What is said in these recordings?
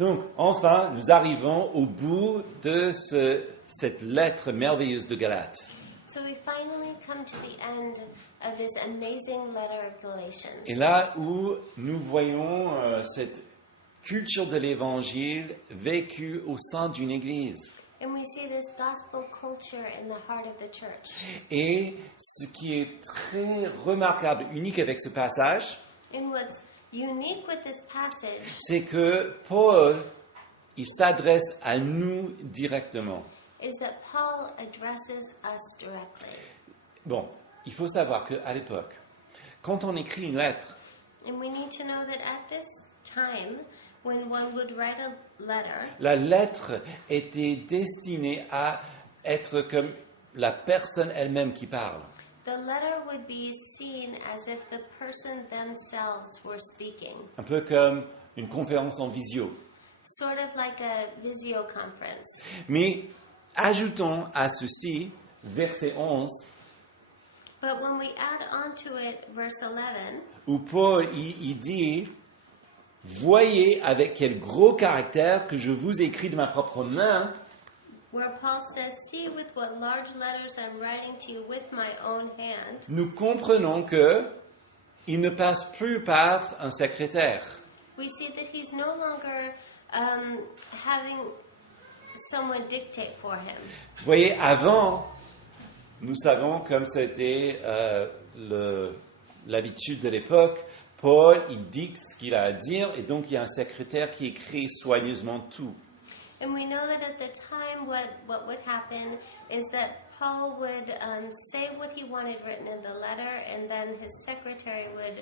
Donc, enfin, nous arrivons au bout de cette lettre merveilleuse de Galates. So we finally come to the end of this amazing letter of Galatians. Et là où nous voyons cette culture de l'évangile vécue au sein d'une église. And we see this gospel culture in the heart of the church. Et ce qui est très remarquable, unique avec ce passage, And what's unique with this passage c'est que Paul, il s'adresse à nous directement. is that Paul addresses us directly. Bon, il faut savoir qu'à l'époque, quand on écrit une lettre, And we need to know that at this time, when one would write a letter, la lettre était destinée à être comme la personne elle-même qui parle. the letter would be seen as if the person themselves were speaking, Un peu comme une conférence en visio. sort of like a visio conference. Mais ajoutons à ceci, verset 11, But when we add on to it verse 11, où Paul il dit « Voyez avec quel gros caractère que je vous écris de ma propre main, where Paul says, "See with what large letters I'm writing to you with my own hand," nous comprenons que il ne passe plus par un secrétaire. we see that he's no longer having someone dictate for him. Vous voyez, avant, nous savons comme c'était l'habitude de l'époque, Paul, il dicte ce qu'il a à dire et donc il y a un secrétaire qui écrit soigneusement tout. And we know that at the time what would happen is that Paul would say what he wanted written in the letter, and then his secretary would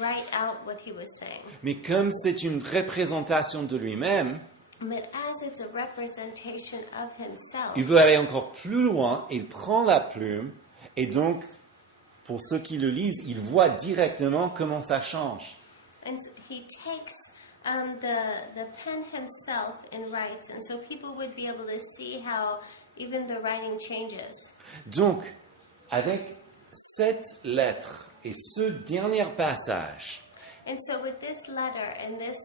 write out what he was saying. Mais comme c'est une représentation de lui-même, But as it's a representation of himself, il veut aller encore plus loin, il prend la plume et donc, pour ceux qui le lisent, ils voient directement comment ça change. and he takes the pen himself and writes, and so people would be able to see how even the writing changes. Donc, avec cette lettre et ce dernier passage, And so with this letter and this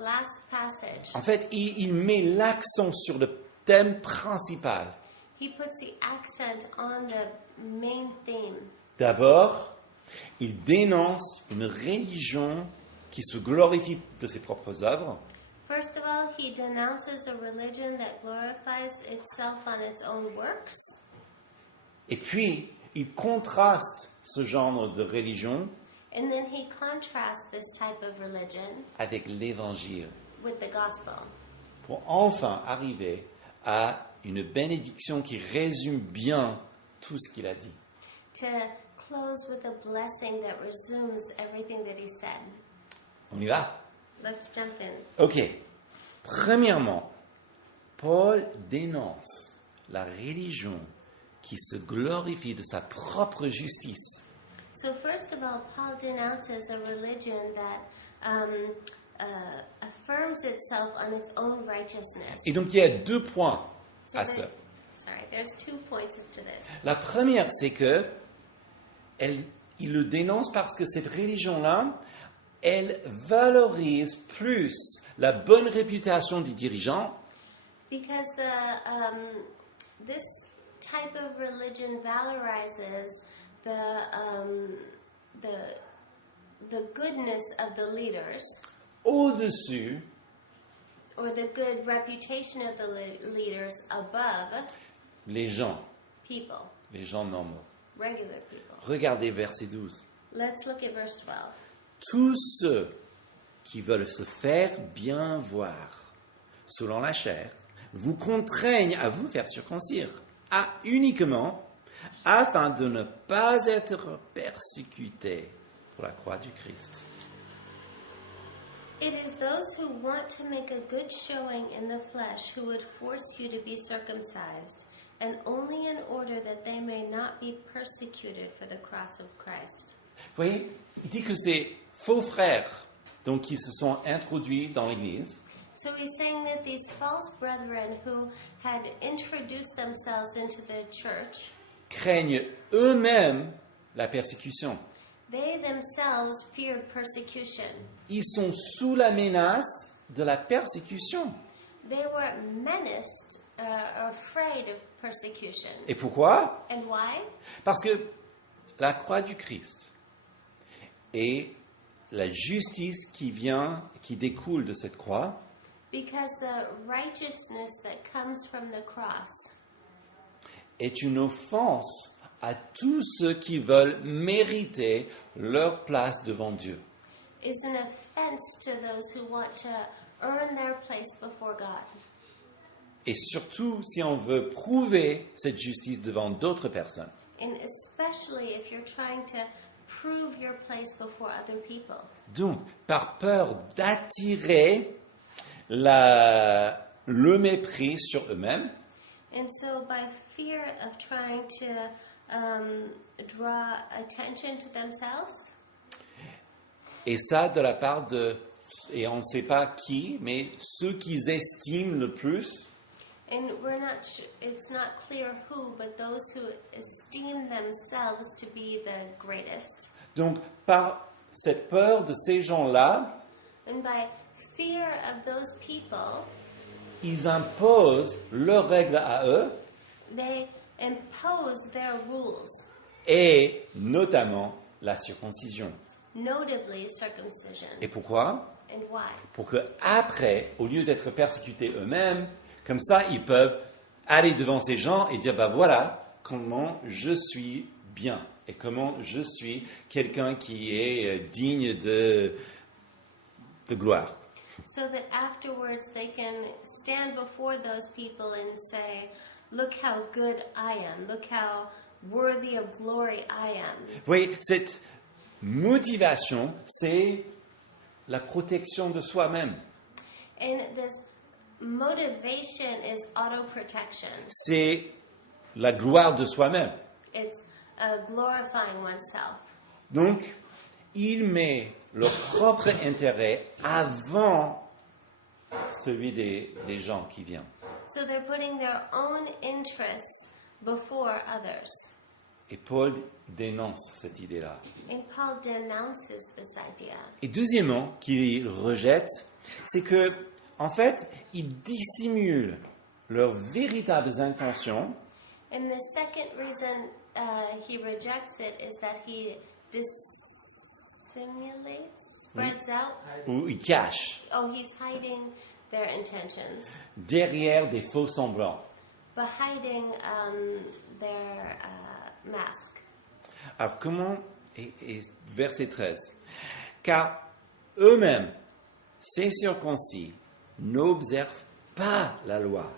last passage, en fait, il met l'accent sur le thème principal. he puts the accent on the main theme. D'abord, il dénonce une religion qui se glorifie de ses propres œuvres. First of all, he denounces a religion that glorifies itself on its own works. Et puis, il contraste ce genre de religion And then he contrasts this type of religion avec l'évangile with the gospel, pour enfin arriver à une bénédiction qui résume bien tout ce qu'il a dit. to close with a blessing that resumes everything that he said. On y va? Let's jump in. Ok. Premièrement, Paul dénonce la religion qui se glorifie de sa propre justice. So first of all, Paul denounces a religion that affirms itself on its own righteousness. Et donc il y a deux points So à ça. there's 2 points to this. La première, c'est que il le dénonce parce que cette religion-là, elle valorise plus la bonne réputation des dirigeants Because this type of religion valorizes the goodness of the leaders, au-dessus or the good reputation of the leaders above les gens normaux. regular people. Regardez verset 12. Let's look at verse 12. Tous ceux qui veulent se faire bien voir selon la chair vous contraignent à vous faire circoncire, uniquement afin de ne pas être persécutés pour la croix du Christ. It is those who want to make a good showing in the flesh who would force you to be circumcised, and only in order that they may not be persecuted for the cross of Christ. Vous voyez, il dit que ces faux frères donc, qui se sont introduits dans l'Église, So he's saying that these false brethren who had introduced themselves into the church, craignent eux-mêmes la persécution. they themselves feared persecution. Ils sont sous la menace de la persécution. They were menaced, afraid of persecution. Et pourquoi? And why? Parce que la croix du Christ et la justice qui découle de cette croix, Because the righteousness that comes from the cross est une offense à tous ceux qui veulent mériter leur place devant Dieu. is an offense to those who want to earn their place before God. Et surtout si on veut prouver cette justice devant d'autres personnes. And especially if you're trying to prove your place before other people. Donc, par peur d'attirer le mépris sur eux-mêmes, And so by fear of trying to draw attention to themselves, et ça de la part et on ne sait pas qui, mais ceux qu'ils estiment le plus, and it's not clear who, but those who esteem themselves to be the greatest. donc par cette peur de ces gens-là, And by fear of those people, ils imposent leurs règles à eux, they impose their rules, et notamment la circoncision. notably circumcision. Et pourquoi? And why? Pour que après, au lieu d'être persécutés eux-mêmes, comme ça, ils peuvent aller devant ces gens et dire, bah voilà comment je suis bien et comment je suis quelqu'un qui est digne de gloire. So that afterwards they can stand before those people and say, look how good I am, look how worthy of glory I am. Vous voyez, cette motivation, c'est la protection de soi-même. And this motivation is auto-protection. C'est la gloire de soi-même. It's glorifying oneself. Donc, il met leur propre intérêt avant celui des gens qui viennent. So they're putting their own interests before others. Et Paul dénonce cette idée-là. And Paul denounces this idea. Et deuxièmement, qu'il rejette, c'est que, en fait, ils dissimulent leurs véritables intentions And the second reason he rejects it is that he dissimulates, spreads out. ou ils cachent Oh, he's hiding their intentions, derrière des faux semblants. but hiding their mask. Alors comment, et verset 13, car eux-mêmes, ces circoncis, n'observent pas la loi,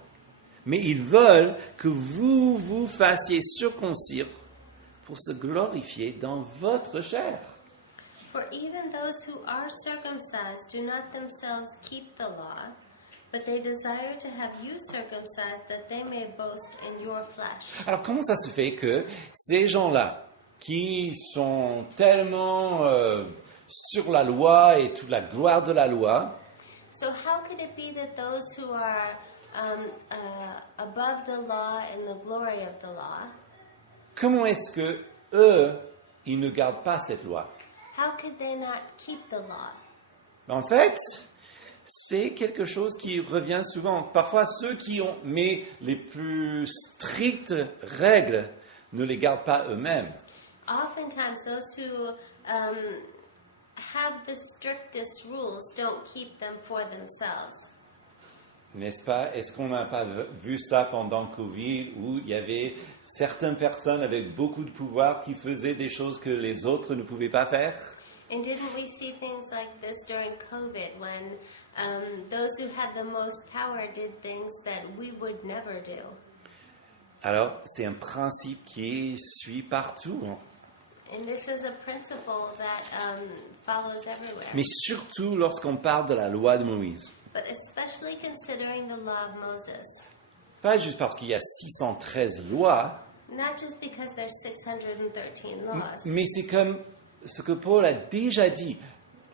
mais ils veulent que vous vous fassiez circoncire pour se glorifier dans votre chair. For even those who are circumcised do not themselves keep the law, but they desire to have you circumcised that they may boast in your flesh. Alors comment ça se fait que ces gens-là, qui sont tellement sur la loi et toute la gloire de la loi, So how could it be that those who are above the law and the glory of the law, comment est-ce que eux, ils ne gardent pas cette loi? how could they not keep the law? En fait, c'est quelque chose qui revient souvent. Parfois, ceux qui ont mais les plus strictes règles ne les gardent pas eux-mêmes. Oftentimes, those who have the strictest rules don't keep them for themselves. N'est-ce pas? Est-ce qu'on n'a pas vu ça pendant Covid où il y avait certaines personnes avec beaucoup de pouvoir qui faisaient des choses que les autres ne pouvaient pas faire? And didn't we see things like this during COVID when those who had the most power did things that we would never do? Alors, c'est un principe qui suit partout, hein. And this is a principle that follows everywhere. Mais surtout lorsqu'on parle de la loi de Moïse. But especially considering the law of Moses. Pas juste parce qu'il y a 613 lois, Not just because there's 613 laws, mais c'est comme ce que Paul a déjà dit.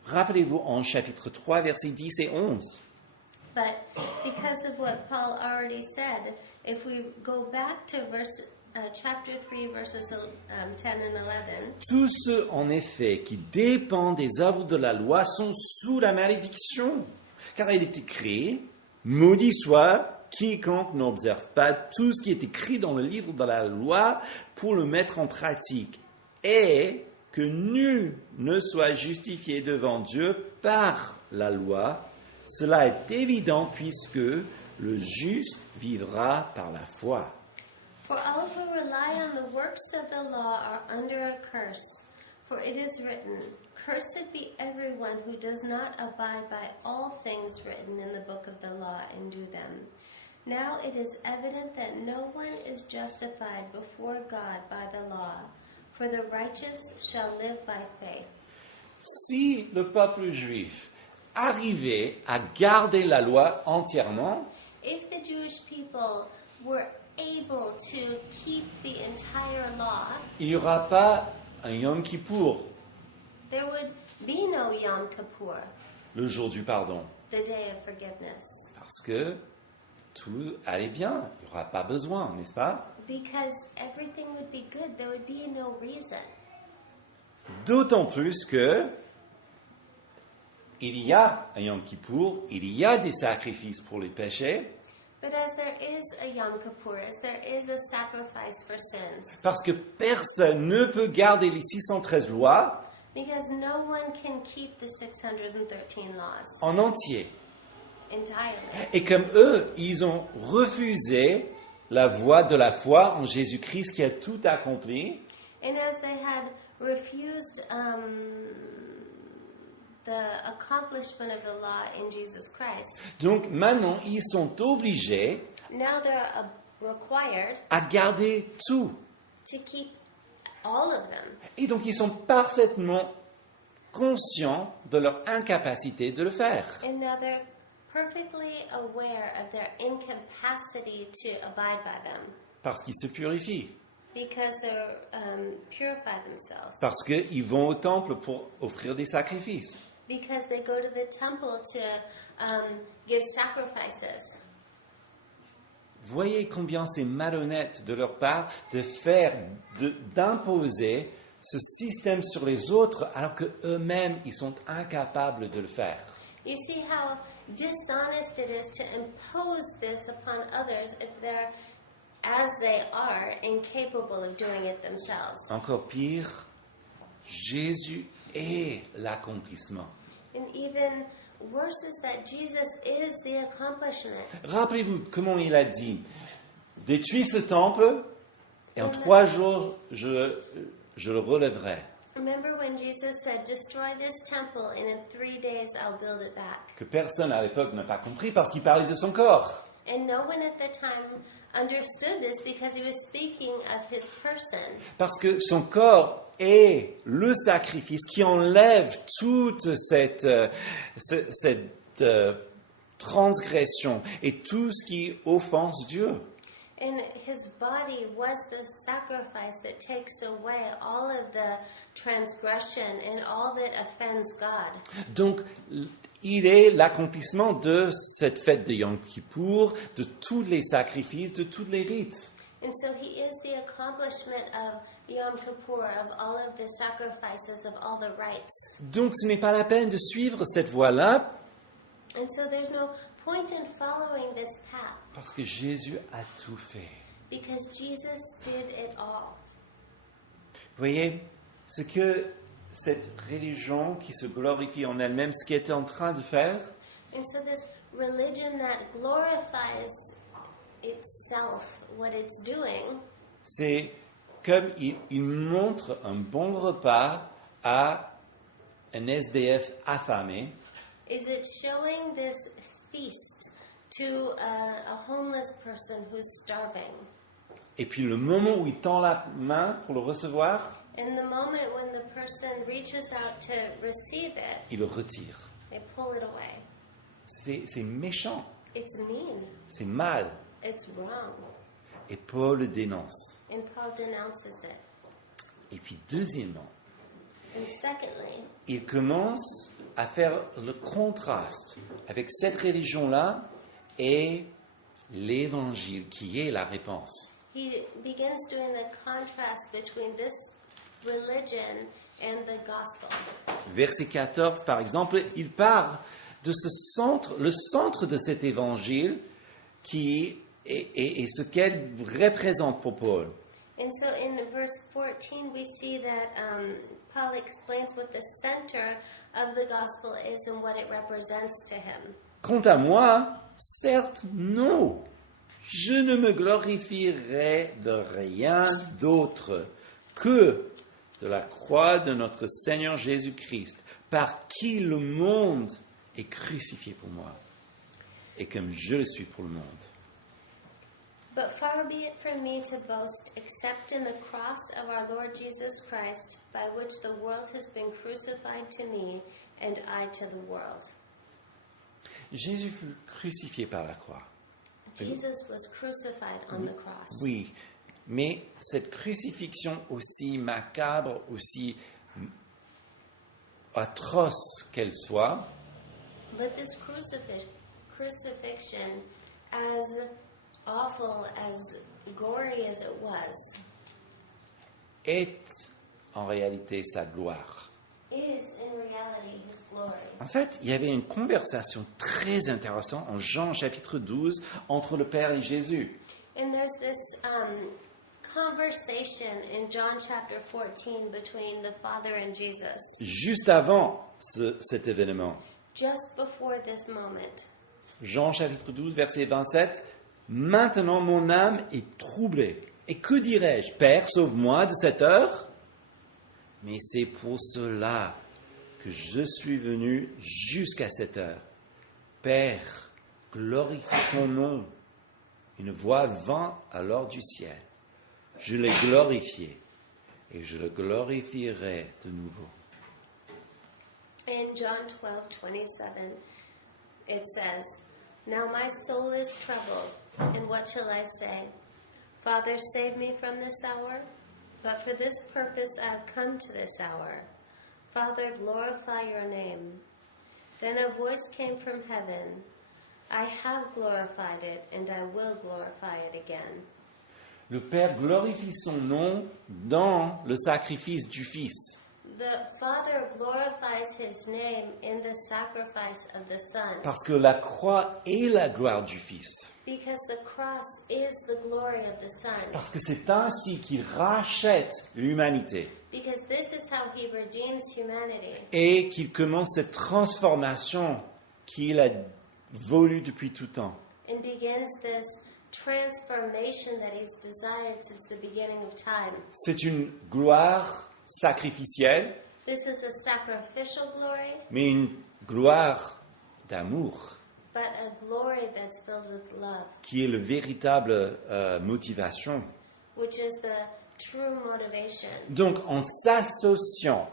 Rappelez-vous en chapitre 3, versets 10 et 11. but because of what Paul already said, if we go back to chapter 3, verses 10 and 11, Tous ceux, en effet, qui dépendent des œuvres de la loi sont sous la malédiction, Car il est écrit, maudit soit quiconque n'observe pas tout ce qui est écrit dans le livre de la loi pour le mettre en pratique, et que nul ne soit justifié devant Dieu par la loi. Cela est évident puisque le juste vivra par la foi. For all who rely on the works of the law are under a curse. For it is written, Cursed be everyone who does not abide by all things written in the book of the law and do them. Now it is evident that no one is justified before God by the law, for the righteous shall live by faith. Si le peuple juif arrivait à garder la loi entièrement, If the Jewish people were able to keep the entire law, il n'y aura pas un Yom Kippour, there would be no Yom Kippur, le jour du pardon, the day of forgiveness, parce que tout allait bien, il n'y aura pas besoin, n'est-ce pas? because everything would be good. There would be no reason. D'autant plus que il y a un Yom Kippour, il y a des sacrifices pour les péchés, But as there is a Yom Kippur, as there is a sacrifice for sins, parce que personne ne peut garder les 613 lois because no one can keep the 613 laws en entier. entirely. Et comme eux, ils ont refusé la voie de la foi en Jésus-Christ qui a tout accompli, And as they had refused the accomplishment of the law in Jesus Christ, donc maintenant ils sont obligés now they're required à garder tout. to keep all of them. Et donc ils sont parfaitement conscients de leur incapacité de le faire. And now they're perfectly aware of their incapacity to abide by them Parce qu'ils se purifient. because they're purify themselves. Parce qu'ils vont au temple pour offrir des sacrifices. Because they go to the temple to give sacrifices. Voyez combien c'est malhonnête de leur part d'imposer ce système sur les autres alors qu'eux-mêmes, ils sont incapables de le faire. You see how dishonest it is to impose this upon others if they're, as they are, incapable of doing it themselves. Encore pire, Jésus est l'accomplissement. And even worse is that Jesus is the accomplishment. Rappelez-vous comment il a dit, détruis ce temple et en 3 jours, je le relèverai. Remember when Jesus said, destroy this temple and in 3 days I'll build it back. Que personne à l'époque n'a pas compris parce qu'il parlait de son corps. And no one at the time understood this because he was speaking of his person. Parce que son corps est le sacrifice qui enlève toute cette transgression et tout ce qui offense Dieu. And his body was the sacrifice that takes away all of the transgression and all that offends God. Donc, il est l'accomplissement de cette fête de Yom Kippour, de tous les sacrifices, de tous les rites. And so he is the accomplishment of Yom Kippur, of all of the sacrifices, of all the rites. Donc, ce n'est pas la peine de suivre cette voie-là, And so there's no point in following this path parce que Jésus a tout fait. because Jesus did it all. Vous voyez, ce que cette religion qui se glorifie en elle-même, ce qu'elle était en train de faire, And so this religion that glorifies itself, what it's doing, c'est comme il montre un bon repas à un SDF affamé, is it showing this feast to a homeless person who's starving. et puis le moment où il tend la main pour le recevoir, In the moment when the person reaches out to receive it, il le retire. they pull it away. C'est méchant, It's mean. c'est mal. It's wrong. Et Paul le dénonce. And Paul denounces it. Et puis deuxièmement, And secondly, il commence à faire le contraste avec cette religion-là et l'évangile qui est la réponse. he begins doing the contrast between this religion and the gospel. Verset 14, par exemple, il parle de ce centre, le centre de cet évangile qui est ce qu'elle représente pour Paul. And so in verse 14, we see that Paul explains what the center of the gospel is and what it represents to him. Quant à moi, certes, non. Je ne me glorifierai de rien d'autre que de la croix de notre Seigneur Jésus-Christ, par qui le monde est crucifié pour moi, et comme je le suis pour le monde. But far be it from me to boast except in the cross of our Lord Jesus Christ, by which the world has been crucified to me, and I to the world. Jésus fut crucifié par la croix. Jesus was crucified on the cross. Oui, mais cette crucifixion aussi macabre, aussi atroce qu'elle soit, But this crucifixion, as awful, as gory as it was, est en réalité sa gloire. is in reality his glory. En fait, il y avait une conversation très intéressante en Jean chapitre 12 entre le Père et Jésus. And there's this conversation in John chapter 14 between the Father and Jesus, Juste avant cet événement, just before this moment. Jean chapitre 12 verset 27, « Maintenant mon âme est troublée. Et que dirais-je? Père, sauve-moi de cette heure? Mais c'est pour cela que je suis venu jusqu'à cette heure. Père, glorifie ton nom. » Une voix vint alors du ciel. Je l'ai glorifié et je le glorifierai de nouveau. In John 12:27, it says, "Now my soul is troubled, and what shall I say? Father, save me from this hour? But for this purpose I have come to this hour. Father, glorify your name." Then a voice came from heaven, "I have glorified it, and I will glorify it again." Le Père glorifie son nom dans le sacrifice du Fils. The Father glorifies his name in the sacrifice of the Son, Parce que la croix est la gloire du Fils. because the cross is the glory of the Son, Parce que c'est ainsi qu'il rachète l'humanité because this is how he redeems humanity, et qu'il commence cette transformation qu'il a voulu depuis tout temps. and begins this transformation that he's desired since the beginning of time. C'est une gloire sacrificielle, This is a sacrificial glory, mais une gloire d'amour but a glory that's filled with love, qui est la véritable motivation. which is the true motivation. Donc, en s'associant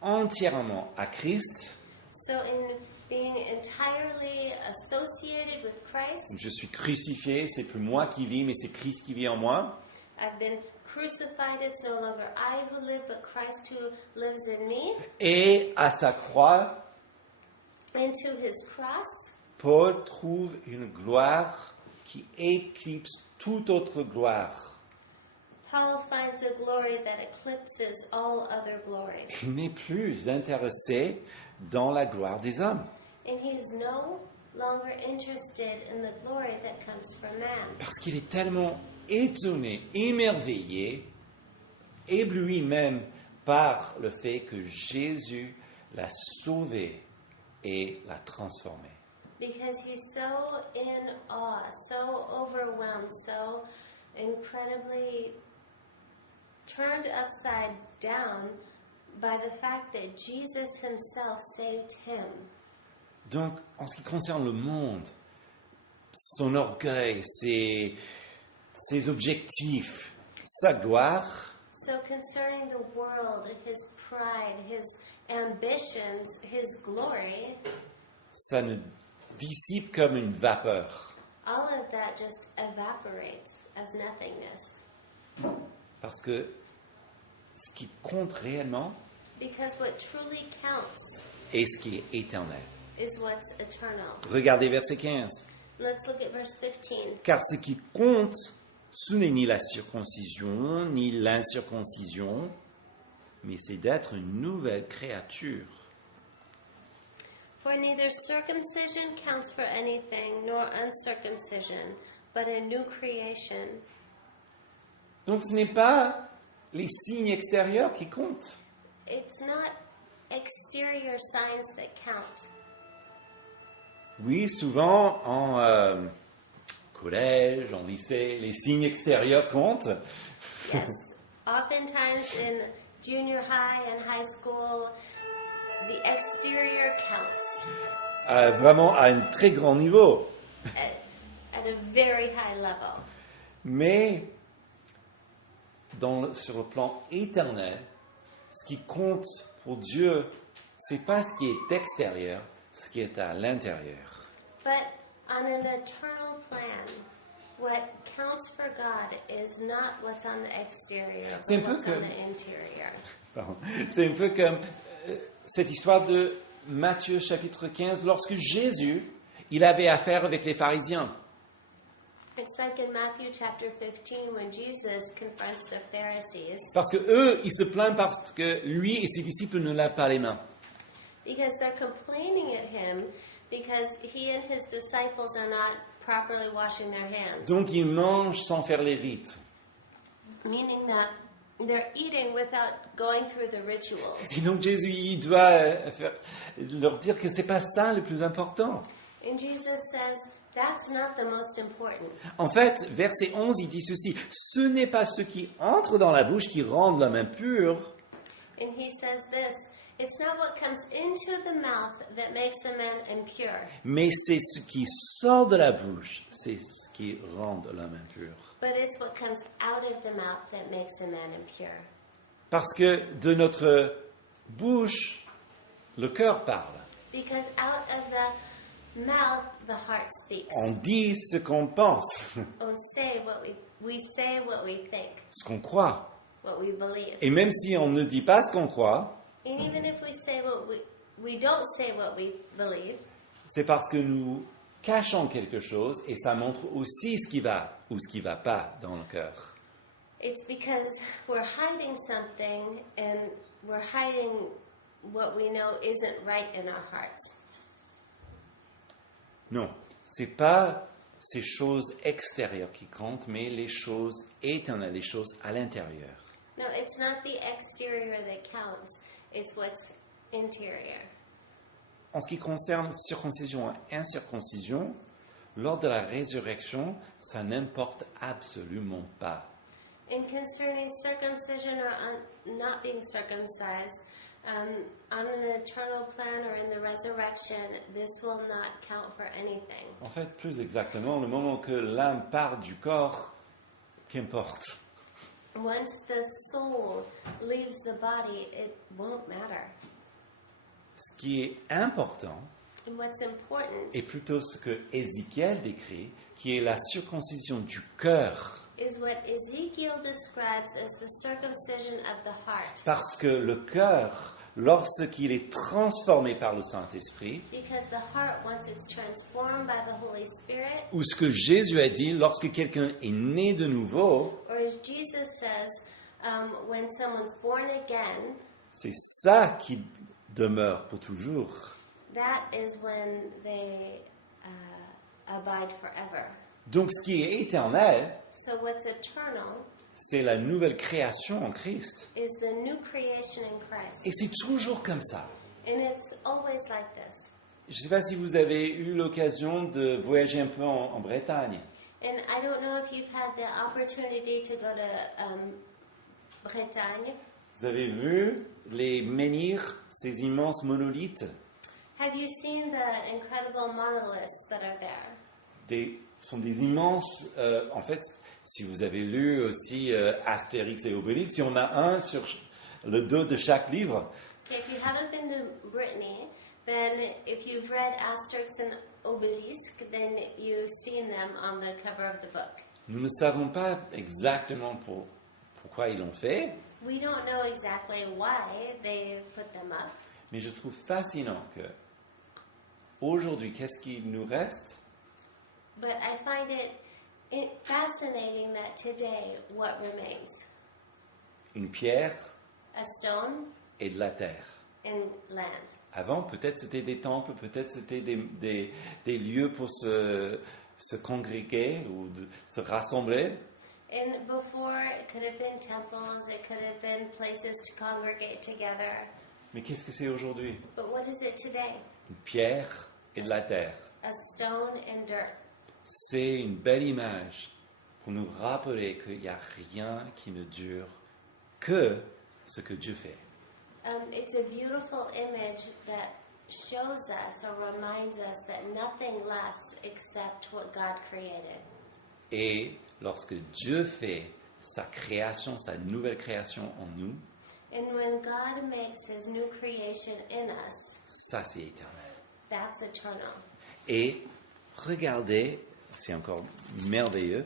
entièrement à Christ, So in being entirely associated with Christ, je suis crucifié, c'est plus moi qui vis, mais c'est Christ qui vit en moi. I've been crucified, it's no longer I who live, but Christ who lives in me. Et à sa croix, And to his cross, Paul trouve une gloire qui éclipse toute autre gloire. Paul finds a glory that eclipses all other glories. Il n'est plus intéressé dans la gloire des hommes. And he's no longer interested in the glory that comes from man. Parce qu'il est tellement étonné, émerveillé, ébloui même par le fait que Jésus l'a sauvé et l'a transformé. Because he's so in awe, so overwhelmed, so incredibly turned upside down by the fact that Jesus himself saved him. Donc, en ce qui concerne le monde, son orgueil, ses objectifs, sa gloire, So concerning the world, his pride, his ambitions, his glory, ça ne dissipe comme une vapeur. all of that just evaporates as nothingness. Parce que ce qui compte réellement Because what truly counts est ce qui est éternel. is what's eternal. Regardez verset 15. Let's look at verse 15. Car ce qui compte, ce n'est ni la circoncision, ni l'incirconcision, mais c'est d'être une nouvelle créature. For neither circumcision counts for anything, nor uncircumcision, but a new creation. Donc ce n'est pas les signes extérieurs qui comptent. It's not exterior signs that count. Oui, souvent en collège, en lycée, les signes extérieurs comptent. Yes, oftentimes in junior high and high school, the exterior counts Vraiment à un très grand niveau. at a very high level. Mais sur le plan éternel, ce qui compte pour Dieu, c'est pas ce qui est extérieur, ce qui est à l'intérieur. But on an eternal plan, what counts for God is not what's on the exterior, C'est un but peu what's comme- on the interior. Pardon. C'est un peu comme cette histoire de Matthieu chapitre 15, lorsque Jésus, il avait affaire avec les pharisiens. It's like in Matthew chapter 15 when Jesus confronts the Pharisees Parce que eux, ils se plaignent parce que lui et ses disciples ne lavent pas les mains. because they're complaining at him because he and his disciples are not properly washing their hands, Donc ils mangent sans faire les rites. meaning that they're eating without going through the rituals. Et donc Jésus, il doit leur dire que c'est pas ça le plus important. And Jesus says, that's not the most important. En fait, verset 11, il dit ceci, ce n'est pas ce qui entre dans la bouche qui rendent l'homme impur, And he says this, it's not what comes into the mouth that makes a man impure, mais c'est ce qui sort de la bouche, c'est ce qui rend l'homme impur. but it's what comes out of the mouth that makes a man impure. Parce que de notre bouche, le cœur parle. Because out of the mouth, the heart speaks. On dit ce qu'on pense, We say what we think, ce qu'on croit. what we believe. Et même si on ne dit pas ce qu'on croit, And even if we say we don't say what we believe, c'est parce que nous cachons quelque chose et ça montre aussi ce qui va ou ce qui ne va pas dans le cœur. it's because we're hiding something and we're hiding what we know isn't right in our hearts. Non, c'est pas ces choses extérieures qui comptent, mais les choses éternelles, les choses à l'intérieur. No, it's not the exterior that counts, it's what's interior. En ce qui concerne circoncision et incirconcision, lors de la résurrection, ça n'importe absolument pas. In concerning circumcision or not being circumcised, on an eternal plan or in the resurrection, this will not count for anything. En fait, plus exactement, le moment que l'âme part du corps, qu'importe. Once the soul leaves the body, it won't matter. Ce qui est important And what's important est plutôt ce que Ézéchiel décrit, qui est la circoncision du cœur. is what Ezekiel describes as the circumcision of the heart. Parce que le cœur, lorsqu'il est transformé par le Saint-Esprit, Because the heart, once it's transformed by the Holy Spirit, ou ce que Jésus a dit, lorsque quelqu'un est né de nouveau, or as Jesus says, when someone's born again, c'est ça qui demeure pour toujours. that is when they abide forever. Donc ce qui est éternel, So what's eternal c'est la nouvelle création en Christ. is the new creation in Christ. Et c'est toujours comme ça. And it's always like this. Je ne sais pas si vous avez eu l'occasion de voyager un peu en Bretagne. And I don't know if you've had the opportunity to go to Bretagne. Vous avez vu les menhirs, ces immenses monolithes, Have you seen the incredible monoliths that are there? sont des immenses... en fait, si vous avez lu aussi Astérix et Obélix, il y en a un sur le dos de chaque livre. Okay, if you haven't been to Brittany, then if you've read Asterix and Obelisk, then you've seen them on the cover of the book. Nous ne savons pas exactement pourquoi ils l'ont fait, We don't know exactly why they put them up, mais je trouve fascinant que aujourd'hui, qu'est-ce qui nous reste? but I find it fascinating that today what remains? Une pierre A stone et de la terre. in land. Avant, peut-être c'était des temples, peut-être c'était des lieux pour se congréguer ou se rassembler. And before, it could have been temples, it could have been places to congregate together. Mais qu'est-ce que c'est aujourd'hui? But what is it today? Une pierre et de la terre. A stone and dirt. C'est une belle image pour nous rappeler qu'il n'y a rien qui ne dure que ce que Dieu fait. It's a beautiful image that shows us or reminds us that nothing lasts except what God created. Et lorsque Dieu fait sa création, sa nouvelle création en nous, And when God makes His new creation in us, ça c'est éternel. that's eternal. Et regardez, c'est encore merveilleux,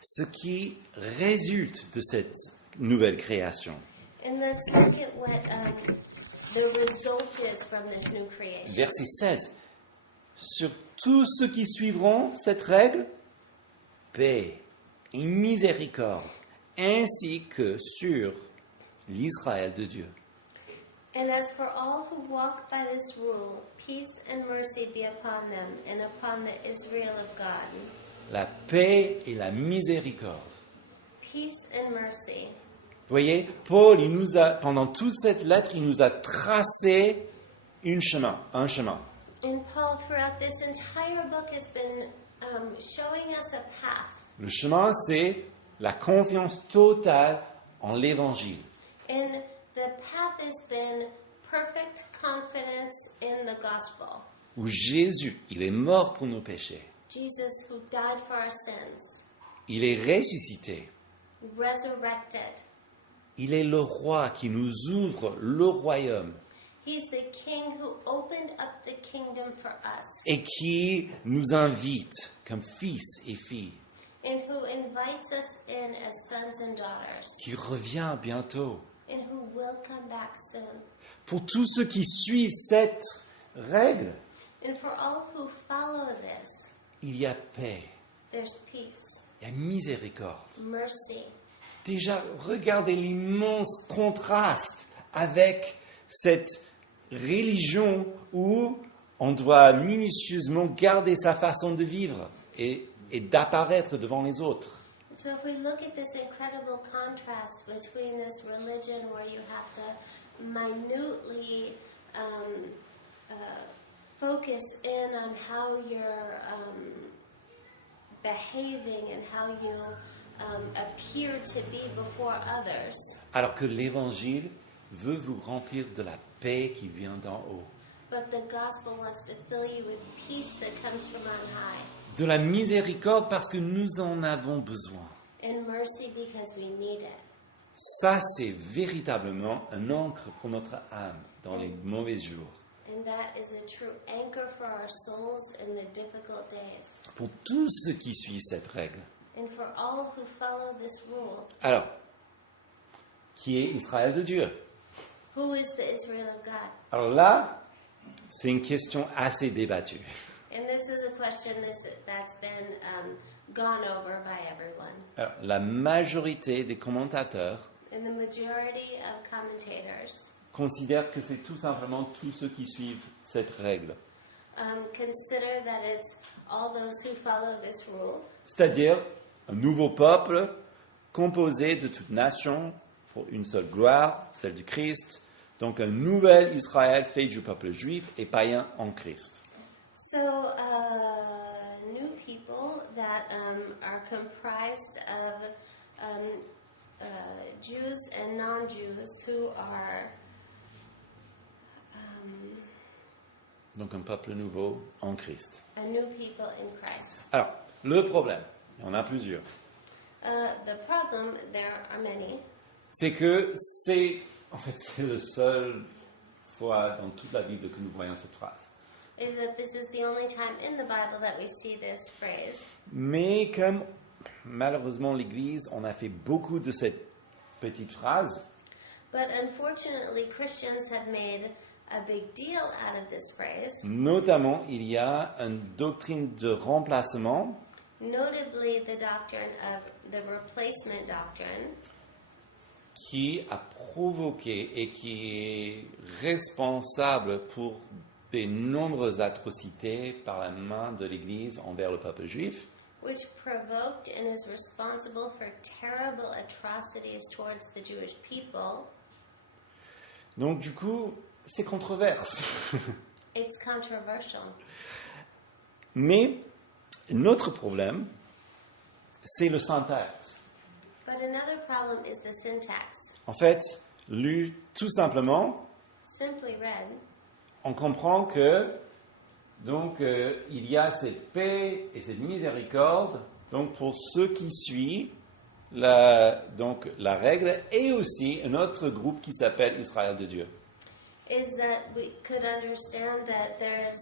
ce qui résulte de cette nouvelle création. And let's look at what the result is from this new creation. Verset 16. Sur tous ceux qui suivront cette règle, paix et miséricorde, ainsi que sur l'Israël de Dieu. And as for all who walk by this rule, peace and mercy be upon them and upon the Israel of God. La paix et la miséricorde. Peace and mercy. Vous voyez, Paul, pendant toute cette lettre, il nous a tracé un chemin. And Paul, throughout this entire book, has been showing us a path. Le chemin, c'est la confiance totale en l'Évangile. And the path has been perfect confidence in the gospel. Où Jésus, il est mort pour nos péchés. Jesus, who died for our sins, Il est ressuscité. resurrected. Il est le roi qui nous ouvre le royaume He's the king who opened up the kingdom for us et qui nous invite comme fils et filles, and who invites us in as sons and daughters qui revient bientôt. and who will come back soon. Pour tous ceux qui suivent cette règle, And for all who follow this, il y a paix, there's peace, il y a miséricorde. mercy. Déjà, regardez l'immense contraste avec cette religion où on doit minutieusement garder sa façon de vivre et d'apparaître devant les autres. So if we look at this incredible contrast between this religion where you have to minutely focus in on how you're behaving and how you appear to be before others, Alors que l'Évangile veut vous remplir de la paix qui vient d'en haut, but the gospel wants to fill you with peace that comes from on high, de la miséricorde parce que nous en avons besoin. and mercy because we need it. Ça, c'est véritablement un ancre pour notre âme dans les mauvais jours. And that is a true anchor for our souls in the difficult days. Pour tous ceux qui suivent cette règle. And for all who follow this rule, Alors, qui est Israël de Dieu? who is the Israel of God? Alors là, c'est une question assez débattue. And this is a question that's been gone over by everyone. Alors, la majorité des commentateurs And the majority of commentators considèrent que c'est tout simplement tous ceux qui suivent cette règle. consider that it's all those who follow this rule, C'est-à-dire un nouveau peuple composé de toutes nations pour une seule gloire, celle du Christ. Donc un nouvel Israël fait du peuple juif et païen en Christ. So, new people that are comprised of Jews and non-Jews who are Donc un peuple nouveau en Christ. a new people in Christ. Alors, le problème, il y en a plusieurs, The problem, there are many, c'est que c'est la seule fois dans toute la Bible que nous voyons cette phrase. is that this is the only time in the Bible that we see this phrase. Mais comme malheureusement l'Église, on a fait beaucoup de cette petite phrase, But unfortunately, Christians have made a big deal out of this phrase. notamment il y a une doctrine de remplacement Notably, the doctrine of the replacement doctrine, qui a provoqué et qui est responsable pour de nombreuses atrocités par la main de l'Église envers le peuple juif. which provoked and is responsible for terrible atrocities towards the Jewish people. Donc du coup, c'est controverse. It's controversial. Mais notre problème, c'est le syntaxe. But another problem is the syntax. En fait, lu tout simplement, Simply read, on comprend que donc il y a cette paix et cette miséricorde donc pour ceux qui suivent la règle et aussi un autre groupe qui s'appelle Israël de Dieu. is that we could understand that there's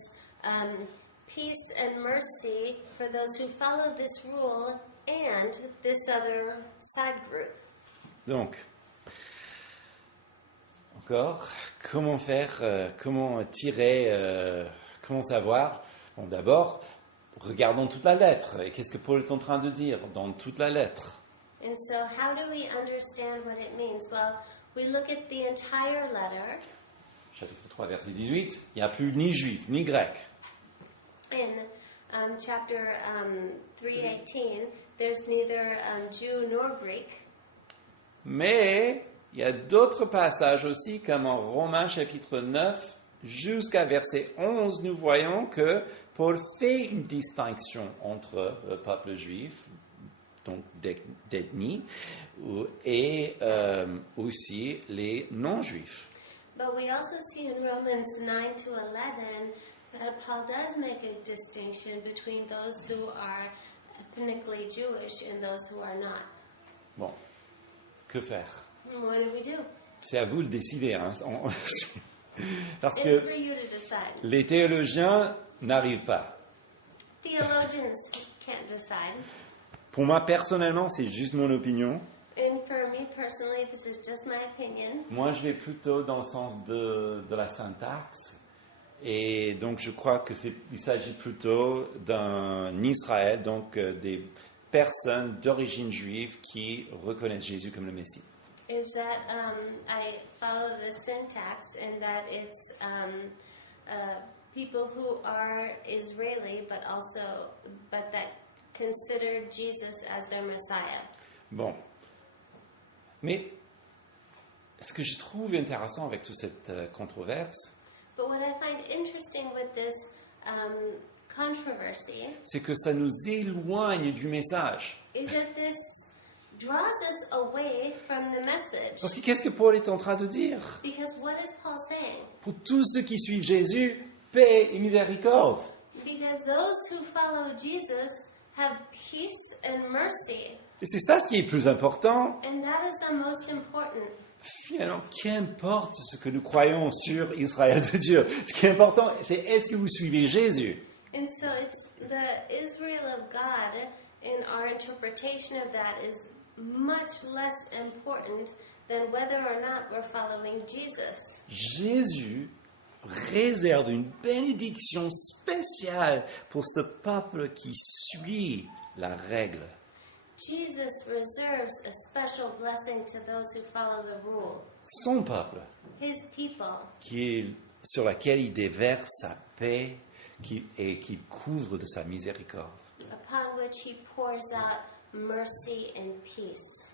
peace and mercy for those who follow this rule and this other side group. Donc, encore, comment faire, comment tirer, comment savoir? Bon, d'abord, regardons toute la lettre. Et qu'est-ce que Paul est en train de dire dans toute la lettre? And so how do we understand what it means? Well, we look at the entire letter. Chapitre 3, verset 18, il n'y a plus ni juif, ni grec. In chapter 3:18, there's neither Jew nor Greek. Mais il y a d'autres passages aussi, comme en Romains chapitre 9, jusqu'à verset 11, nous voyons que Paul fait une distinction entre le peuple juif, donc d'ethnie, et aussi les non-juifs. But we also see in Romans 9 to 11 that Paul does make a distinction between those who are ethnically Jewish and those who are not. Bon, que faire? What do we do? C'est à vous de décider. Hein. Parce It's que for you to decide. les théologiens n'arrivent pas. Theologians can't decide. Pour moi, personnellement, c'est juste mon opinion. And for me personally, this is just my opinion. Moi, je vais plutôt dans le sens de la syntaxe. Et donc, je crois qu'il s'agit plutôt d'un Israël, donc des personnes d'origine juive qui reconnaissent Jésus comme le Messie. Is that I follow the syntax and that it's people who are Israeli but that consider Jesus as their Messiah. Bon. Mais ce que je trouve intéressant avec toute cette controverse, But what I find interesting with this controversy c'est que ça nous éloigne du message. is that this draws us away from the message. Parce que qu'est-ce que Paul est en train de dire? Because what is Paul saying? Pour tous ceux qui suivent Jésus, paix et miséricorde. Because those who follow Jesus have peace and mercy. Et c'est ça ce qui est plus important. And that is the most important. Finalement, qu'importe ce que nous croyons sur Israël de Dieu. Ce qui est important, c'est est-ce que vous suivez Jésus? And so it's the Israel of God, and our interpretation of that is much less important than whether or not we're following Jesus. Jésus réserve une bénédiction spéciale pour ce peuple qui suit la règle. Jesus reserves a special blessing to those who follow the rule. Son peuple, His people, sur laquelle il déverse sa paix et qu'il couvre de sa miséricorde. upon which he pours out mercy and peace.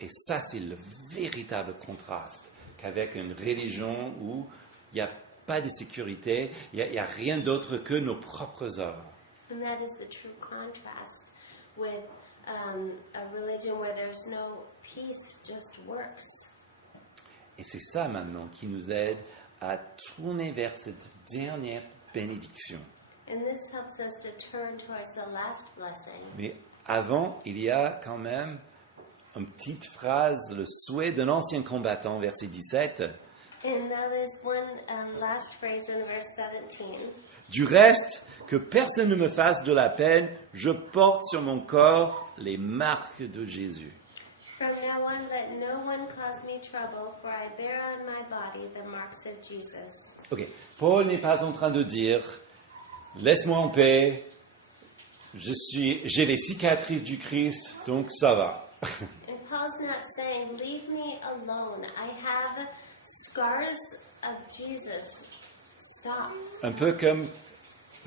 Et ça, c'est le véritable contraste qu'avec une religion où il n'y a pas de sécurité, il n'y a rien d'autre que nos propres œuvres. And that is the true contrast with a religion where there's no peace, just works. Et c'est ça maintenant qui nous aide à tourner vers cette dernière bénédiction. And this helps us to turn towards the last blessing. Mais avant, il y a quand même une petite phrase, le souhait d'un ancien combattant, verset 17. And now there's one last phrase in verse 17. Du reste, que personne ne me fasse de la peine, je porte sur mon corps les marques de Jésus. From now on, let no one cause me trouble, for I bear on my body the marks of Jesus. Ok, Paul n'est pas en train de dire, laisse-moi en paix, j'ai les cicatrices du Christ, donc ça va. And Paul Paul's not saying, leave me alone. I have scars of Jesus. Stop. Un peu comme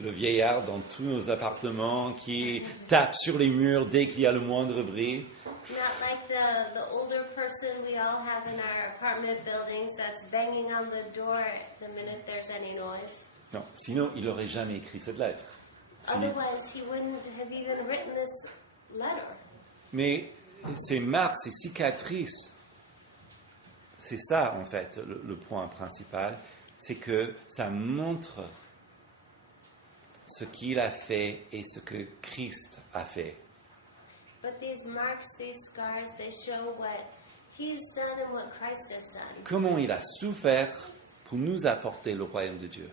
le vieillard dans tous nos appartements qui tape sur les murs dès qu'il y a le moindre bruit. Not like the older person we all have in our apartment buildings that's banging on the door the minute there's any noise. Non, sinon il n'aurait jamais écrit cette lettre. Otherwise, he wouldn't have even written this letter. Mais ces marques, ces cicatrices, c'est ça en fait le point principal, c'est que ça montre ce qu'il a fait et ce que Christ a fait. But these marks, these scars, they show what he's done and what Christ has done. Comment il a souffert pour nous apporter le royaume de Dieu.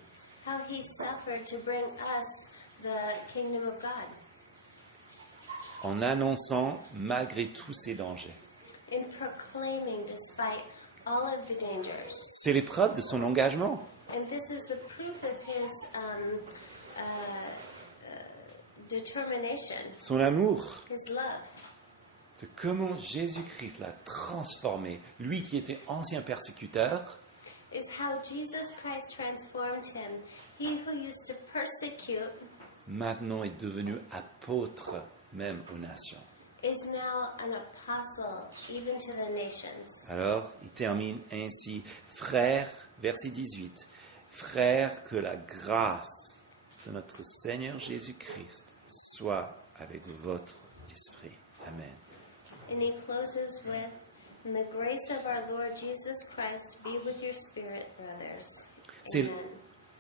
How he suffered to bring us the kingdom of God. En annonçant malgré tous ces dangers. In proclaiming despite all of the dangers. C'est l'épreuve de son engagement. And this is the proof of his determination, Son amour. his love. De comment Jésus-Christ l'a transformé. Lui qui était ancien persécuteur, Is how Jesus Christ transformed him. He who used to persecute maintenant est devenu apôtre même aux nations. is now an apostle even to the nations. Alors, il termine ainsi. Frères, verset 18. Frères, que la grâce de notre Seigneur Jésus-Christ soit avec votre esprit. Amen. And he closes with, "And the grace of our Lord Jesus Christ be with your spirit, brothers." C'est, Amen.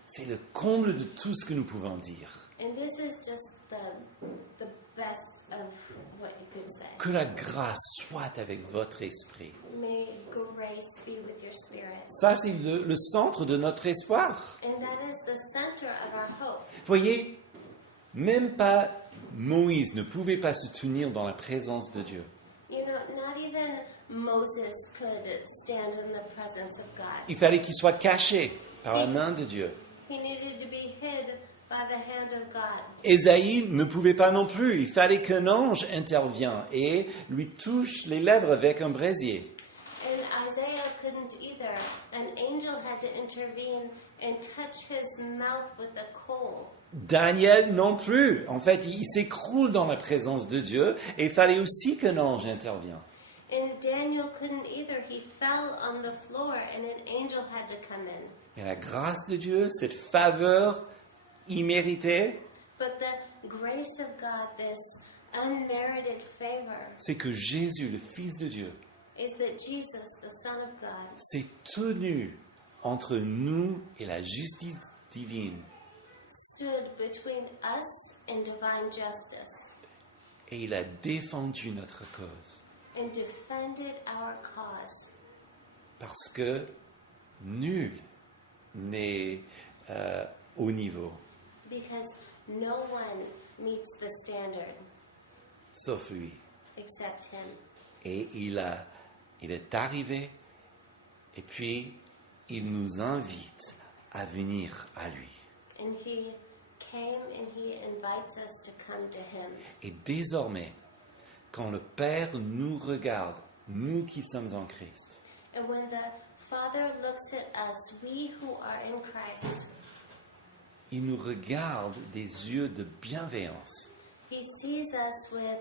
c'est le comble de tout ce que nous pouvons dire. And this is just the best of what you could say. Que la grâce soit avec votre esprit. May grace be with your spirit. Ça, c'est le centre de notre espoir. And that is the center of our hope. Voyez, même pas Moïse ne pouvait pas se tenir dans la présence de Dieu. You know, not even Moses could stand in the presence of God. Il fallait qu'il soit caché par la main de Dieu. He needed to be hid by the hand of God. Ésaïe ne pouvait pas non plus. Il fallait qu'un ange intervienne et lui touche les lèvres avec un brésier. And Isaiah couldn't either. An angel had to intervene and touch his mouth with a coal. Daniel non plus. En fait, il s'écroule dans la présence de Dieu et il fallait aussi qu'un ange intervienne. And Daniel couldn't either. He fell on the floor and an angel had to come in. Et la grâce de Dieu, cette faveur imméritée, But the grace of God, this unmerited favor, c'est que Jésus, le Fils de Dieu, is that Jesus, the Son of God, s'est tenu entre nous et la justice divine. stood between us and divine justice Et il a défendu notre cause. and defended our cause. Parce que nul n'est au niveau, Because no one meets the standard sauf lui. except him. Et il est arrivé, et puis il nous invite à venir à lui. And he came and he invites us to come to him. Et désormais, quand le Père nous regarde, nous qui sommes en Christ, And when the Father looks at us, we who are in Christ, il nous regarde des yeux de bienveillance. he sees us with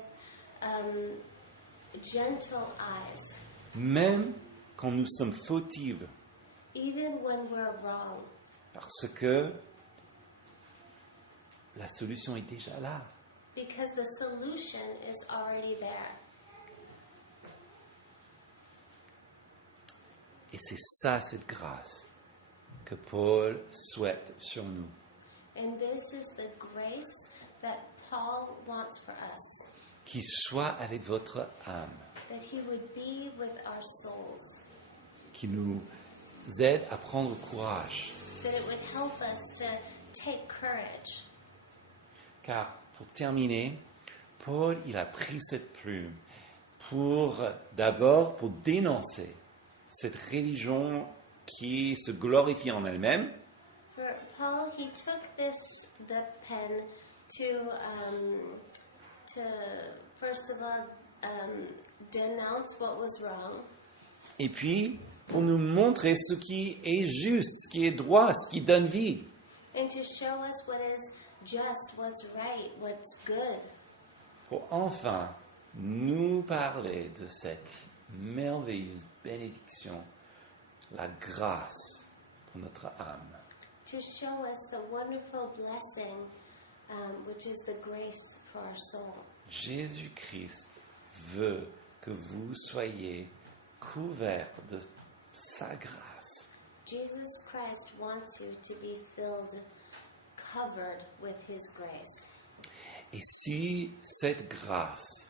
gentle eyes, Même quand nous sommes fautifs, even when we're wrong. parce que la solution est déjà là. Because the solution is already there. Et c'est ça, cette grâce que Paul souhaite sur nous. And this is the grace that Paul wants for us, Qu'il soit avec votre âme, that he would be with our souls, qui nous aide à prendre courage. that it would help us to take courage. Car, pour terminer, Paul, il a pris cette plume d'abord pour dénoncer cette religion qui se glorifie en elle-même, For Paul, he took the pen to first of all denounce what was wrong, et puis pour nous montrer ce qui est juste, ce qui est droit, ce qui donne vie. and to show us what is just, what's right, what's good, Pour enfin nous parler de cette merveilleuse bénédiction, la grâce pour notre âme. to show us the wonderful blessing, which is the grace for our soul. Jésus-Christ veut que vous soyez couverts de sa grâce. Jesus Christ wants you to be filled, covered with His grace. Et si cette grâce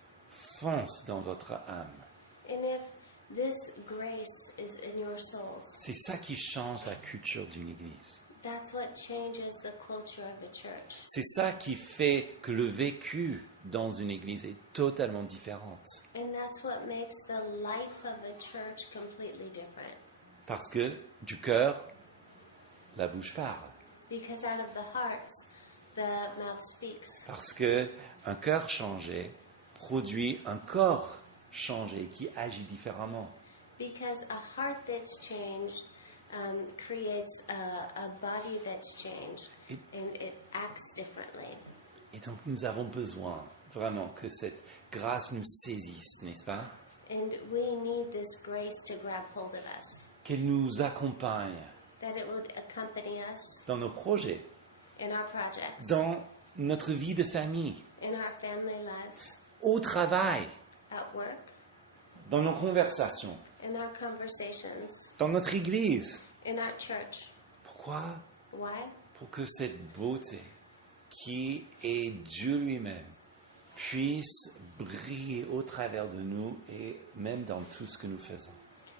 fonce dans votre âme, And if this grace is in your souls, c'est ça qui change la culture d'une église. that's what changes the culture of a church. C'est ça qui fait que le vécu dans une église est totalement différent. And that's what makes the life of a church completely different. Parce que du cœur, la bouche parle. Because out of the hearts, the mouth speaks. Parce que un cœur changé produit un corps changé qui agit différemment. Because a heart that's changed creates a body that's changed, It- and it acts differently. Et donc nous avons besoin vraiment que cette grâce nous saisisse, n'est-ce pas? And we need this grace to grab hold of us, Qu'elle nous accompagne that it would accompany us dans nos projets, in our projects, dans notre vie de famille, in our family lives, au travail, at work, dans nos conversations, in our conversations, dans notre église. in our church. Pourquoi? Why? Pour que cette beauté qui est Dieu lui-même puisse briller au travers de nous et même dans tout ce que nous faisons.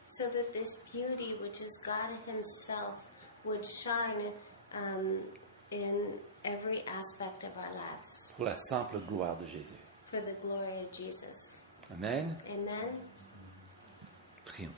So that this beauty, which is God Himself, would shine in every aspect of our lives Pour la simple gloire de Jésus. for the glory of Jesus. Amen. Amen. Prions.